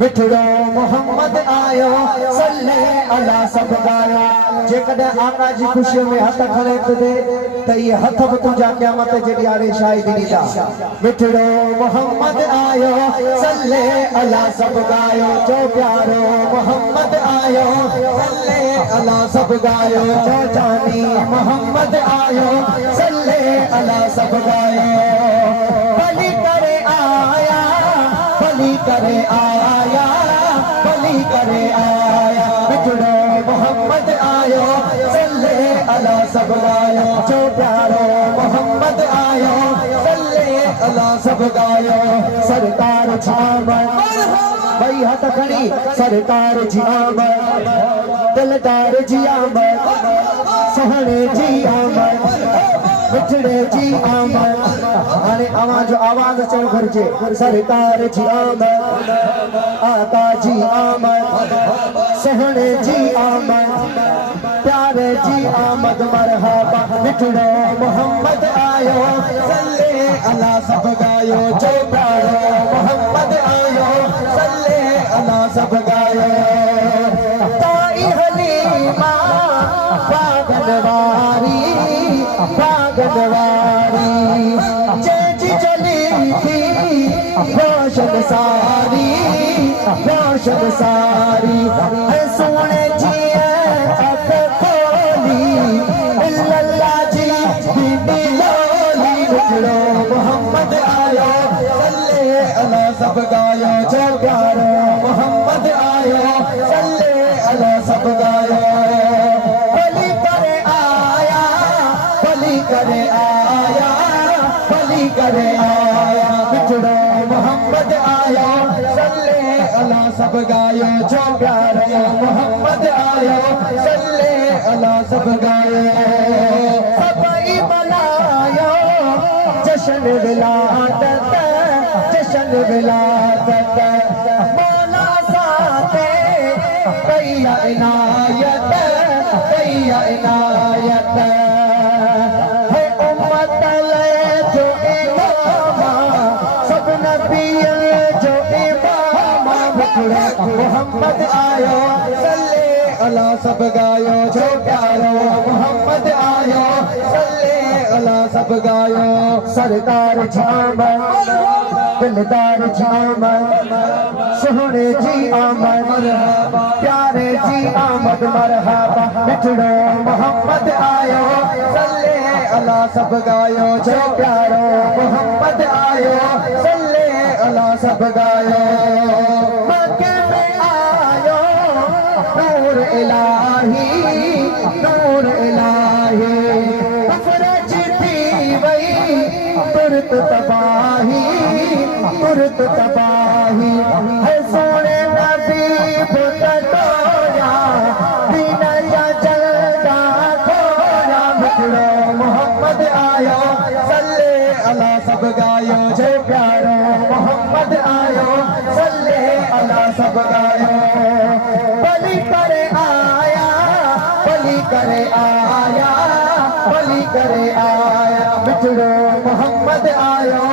मिठड़ो मोहम्मद आयो सल्ले अला सब गायो। जेकॾहिं आका जी खुशी में हथ खणे तुदे त ये हथ भी तुझा क़यामत जे ॾियारे शायदि ॾींदा। मिठड़ो मोहम्मद आयो सल्ले अला सब गायो। जो प्यारो मोहम्मद आयो सल्ले अला सब गायो। जो जानी मोहम्मद आयो सल्ले अला सब गायो। बलि करे आया बलि करे आया बलि करे आया। मिठड़ो मोहम्मद आयो सल्ले अला सब गायो। जो प्यारो मोहम्मद आयो सल्ले अला सब गायो। सरकार छामर भई हथ खणी सरकार जी आमद दिलदार जी आमद सोहणे जी आमद मिठड़े जी आमद। हाणे आवाज अचणु घुरिजे। सरकार जी आमद आका जी आमद सोहणे जी आमद प्यारे जी आमद मरहबा। मिठड़ो मोहम्मद आयो सल्ले अला सब गायो। जो प्यारो मोहम्मद आयो सल्ले अला सब गायो। ताई हलीमा पागलवारी पागलवारी चेची चली थी रोशन सारी रोशन सारी। सोने जी अख खोली इल्लल्लाह जी बीबी लोली। मिठड़ो मोहम्मद आयो सल्ले अला सब गायो। जो प्यारो मोहम्मद आयो सल्ले अला सब गायो। बलि करे आया बलि करे आया बलि करे आया। मिठड़ो मोहम्मद आयो सल्ले अला सब गायो। जो प्यारो मोहम्मद आयो सल्ले अला सब गायो। सभई मनायो जश्न विलादत जश्न विलादत। मौला साथे कैया इनायत कैया इनायत। है उम्मत ले जो इमामा सब नबियन जो इमामा। मिठड़ो मोहम्मद आयो सल्ले अला सब गायो। जो प्यारो मोहम्मद आयो सल्ले अला सब गायो। सरकार झामर दिलदार जी आमद सोहणे जी आमद प्यारे जी आमद मरहबा। मिठड़ो मोहम्मद आयो सल्ले अला सब गायो। जो प्यारो मोहम्मद आयो सल्ले अला सब गायो। मक्के में आयो नूर इलाही नूर इलाही। अफरज थी वही तुरत तबाही तुरत तबाही। है सोने नबी पुतोया दीन या जलदा खोया। मिठड़ो मोहम्मद आयो सल्ले अला सब गायो। जो प्यारो मोहम्मद आयो सल्ले अला सब गायो। बलि करे आया बलि करे आया बलि करे आया। मिठड़ो मोहम्मद आयो